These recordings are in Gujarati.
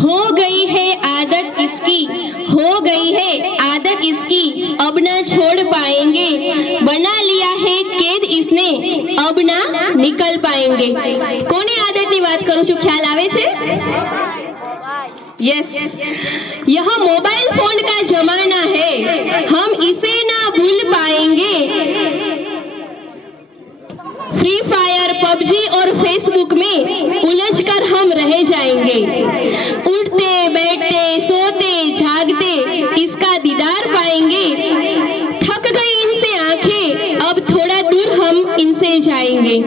हो गई है आदत इसकी हो गई है आदत इसकी अब ना छोड़ पाएंगे बना लिया है કેદ इसने अब ना निकल पाएंगे કોની આદતની વાત કરું છું ખ્યાલ આવે છે यस यह मोबाइल फोन का जमाना है हम इसे ना भूल पाएंगे फ्री फायर पबजी और फेसबुक में उलझ कर हम रह जाएँगे। उठते, बैठते, सोते, जागते इसका दीदार पाएँगे। थक गई इनसे आँखें, अब थोड़ा दूर हम इनसे जाएँगे।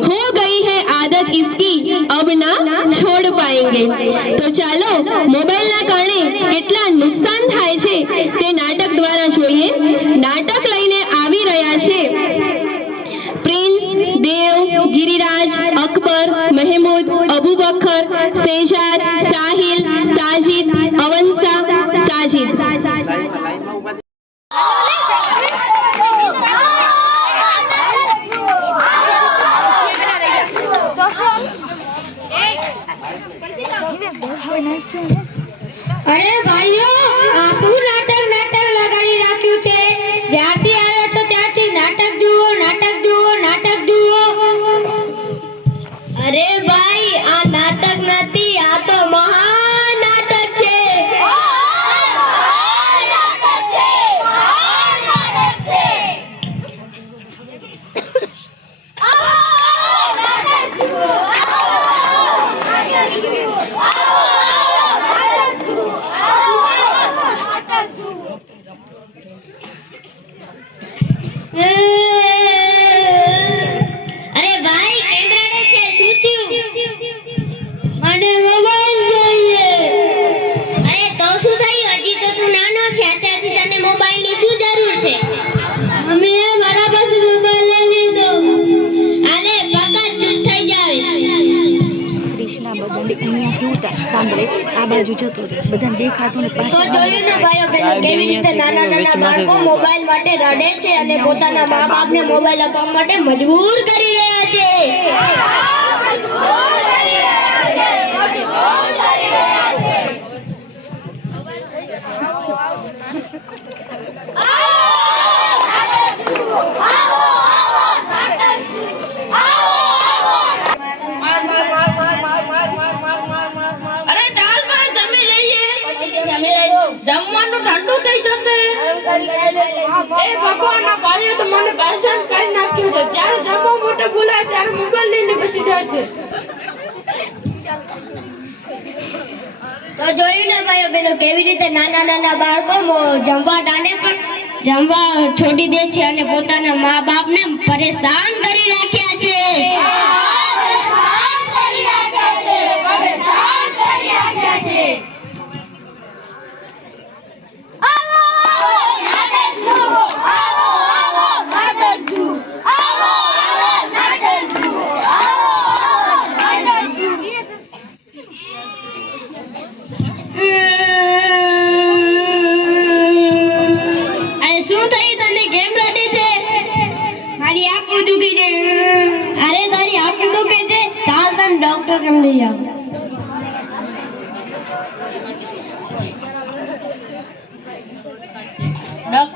हो गई है आदत इसकी, अब ना छोड़ पाएँगे। तो चलो ગિરિરાજ, અકબર, મહેમૂદ, અબુ બકર શેજાદ સાહિલ, સાજિદ, અવંસા, સાજિદ. અરે ભાઈઓ, આ શું નાટક નાટક લગાડી રાખ્યું છે? જ્યારથી ઉતાર આ બાજુ જતો રહે. બધાને દેખાતું ને તો જોયું ને ભાઈઓ બહેનો કેવી રીતે નાના નાના બાળકો મોબાઈલ માટે રડે છે અને પોતાના મા બાપને મોબાઈલ આપવા માટે મજબૂર કરી રહ્યા છે અરે ચાલ પણ જમી લઈએ જમવાનું ઠંડુ થઈ જશે એ ભગવાનના ભાઈઓ તો મને પરેશાન કરી નાખ્યો છે. જ્યારે જમવા માટે બોલાય ત્યારે મોબાઈલ લઈને બેસી જાય છે. તો જોયું ને ભાઈઓ બહેનો, કેવી રીતે નાના નાના બાળકો જમવા ટાણે પણ જમવા છોડી દે છે અને પોતાના મા બાપને પરેશાન કરી રાખ્યા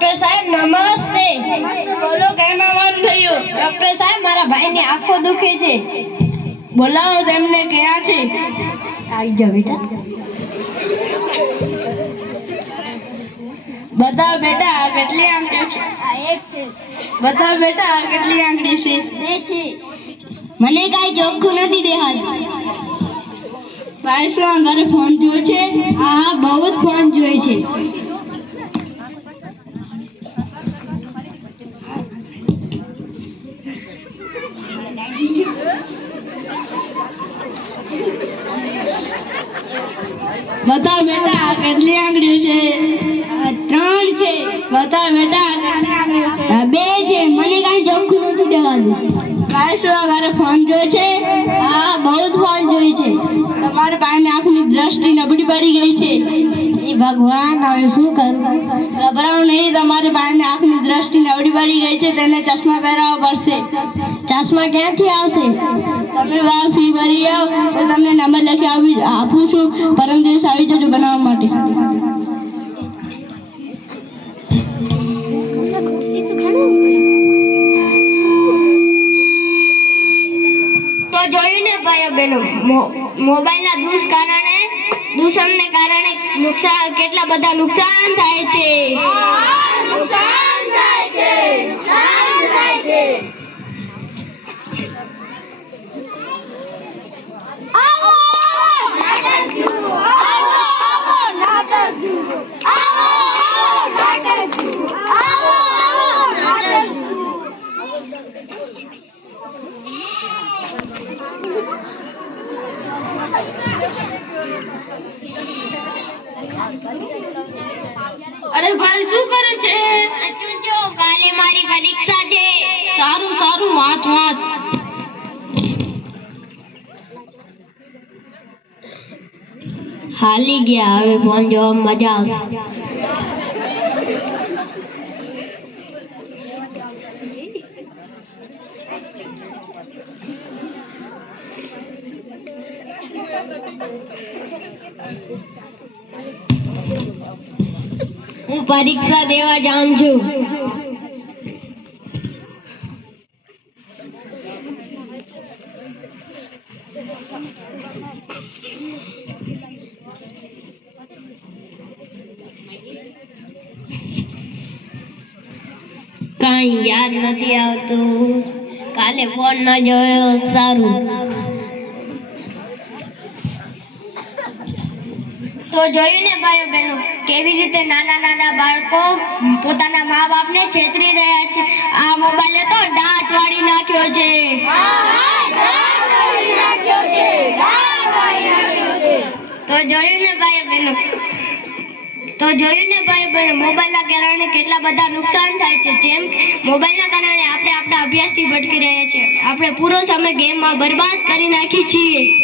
ડોક્ટર સાહેબ નમસ્તે. બોલો કેમ આવવાનું થયું? ડોક્ટર સાહેબ મારા ભાઈની આંખો દુખે છે. બોલાવો તેમને ક્યાં છે? આવી જાઓ બેટા. બતાવ બેટા આ કેટલી આંગળી છે? એક છે. બતાવ બેટા આ કેટલી આંગળી છે? બે છે. મને કાઈ ચોખ્ખું નથી દેખાતું. ભાઈ શું ઘરે ફોન જોયો છે? હા બહુ જ ફોન જોઈ છે. બતાવ બેટા કેટલી આંગળીઓ છે? ત્રણ છે. બતા બેટા બે છે. મને કાંઈ ચોખ્ખું નથી દેવાનું. ભાઈ શું ફોન જોયો છે? હા બહુ જ ફોન જોઈ છે. તમારા પાસે આંખની દ્રષ્ટિ નબળી પડી ગઈ છે. ભગવાન હવે શું કરું? ગભરાવું નહીં, તમારી બાને આંખની દ્રષ્ટિ નબળી પડી ગઈ છે, તેને ચશ્મા પહેરાવવા પડશે. ચશ્મા ક્યાંથી આવશે? તમે બહાર ફી ભરી આવો, તો તમને નંબર લખી આવી આપું છું, પરમ દિવસ આવી જજો બનાવવા માટે. તો જોયું ને ભાઈઓ બહેનો મોબાઈલના દુષ્કારણે દૂષણને કારણે નુકસાન કેટલા બધા નુકસાન થાય છે. નુકસાન થાય અરે ભાઈ શું કરે છે? સાચું જો કાલે મારી પરીક્ષા છે. સારું સારું વાંચ વાંચ. હાલી ગયા હવે ફોન જોવા મજા આવશે હું પરીક્ષા દેવા જાઉં છું કઈ યાદ નથી આવતું. કાલે ફોન ન જોયો, સારું. તો જોયું ને ભાઈઓ બહેનો? કેવી રીતે નાના નાના બાળકો પોતાના મા બાપને છેતરી રહ્યા છે? આ મોબાઈલે તો દાંત વાળી નાખ્યો છે. તો જોયું ને ભાઈ બહેનો? તો જોયું ને ભાઈ બહેનો, મોબાઈલના કારણે કેટલા બધા નુકસાન થાય છે? જેમ મોબાઈલના કારણે આપણે આપણા અભ્યાસથી ભટકી રહ્યા છીએ. આપણે પૂરો સમય ગેમમાં બરબાદ કરી નાખી છીએ.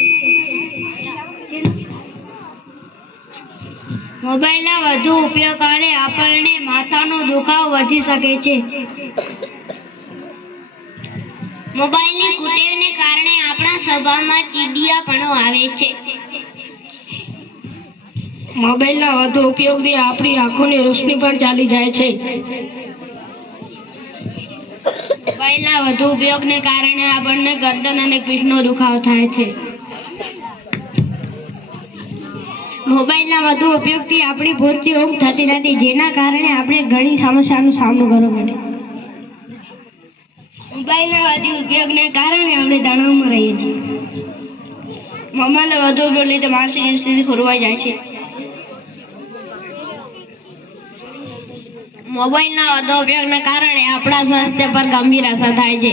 મોબાઈલના વધુ ઉપયોગ કારણે આપણને માથાનો દુખાવો વધી શકે છે. મોબાઈલની કુટેવને કારણે આપણા સ્વભાવમાં ચીડિયાપણો આવે છે. મોબાઈલના વધુ ઉપયોગથી આપણી આંખોની રોશની પણ ચાલી જાય છે. મોબાઈલના વધુ ઉપયોગને કારણે આપણને ગરદન અને પીઠનો દુખાવો થાય છે. મોબાઈલના વધુ ઉપયોગથી આપણી પૂરતી ઊંઘ થતી નથી, જેના કારણે આપણે ઘણી સમસ્યાનો સામનો કરવો પડે. મોબાઈલના વધુ ઉપયોગને કારણે આપણે તણાવમાં રહીએ છીએ. મમ્માને વધુ ઉપયોગ લીધે માનસિક સ્થિતિ ખોરવાઈ જાય છે. મોબાઈલના વધુ ઉપયોગના કારણે આપણા સ્વાસ્થ્ય પર ગંભીર અસર થાય છે.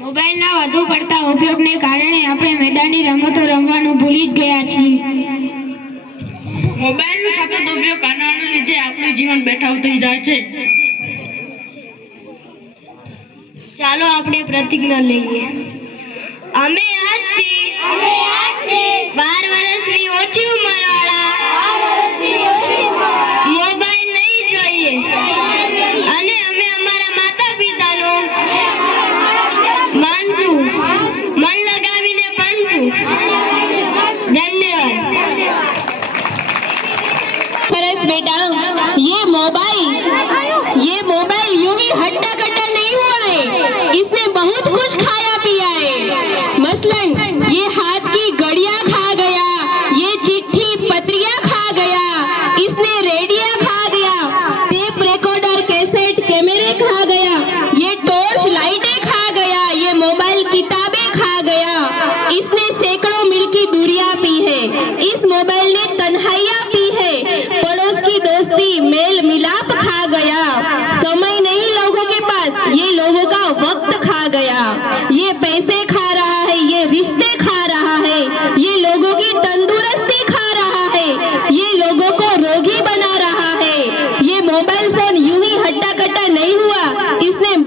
મોબાઈલના વધુ પડતા ઉપયોગને કારણે આપણે મેદાની રમતો રમવાનું ભૂલી જ ગયા છીએ. મોબાઈલનો સતત ઉપયોગ કરવાને લીધે આપણું જીવન બેઠાવ થઈ જાય છે. ચાલો આપણે પ્રતિજ્ઞા લઈએ. અમે આજથી અમે આજથી 12 વર્ષની ઓછી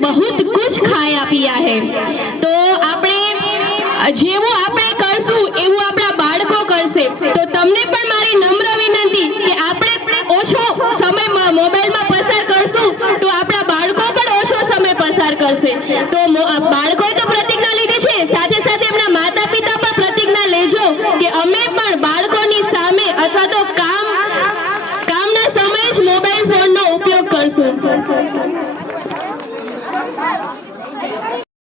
बहुत कुछ खाया पिया है તો આપણે જેવું આપણે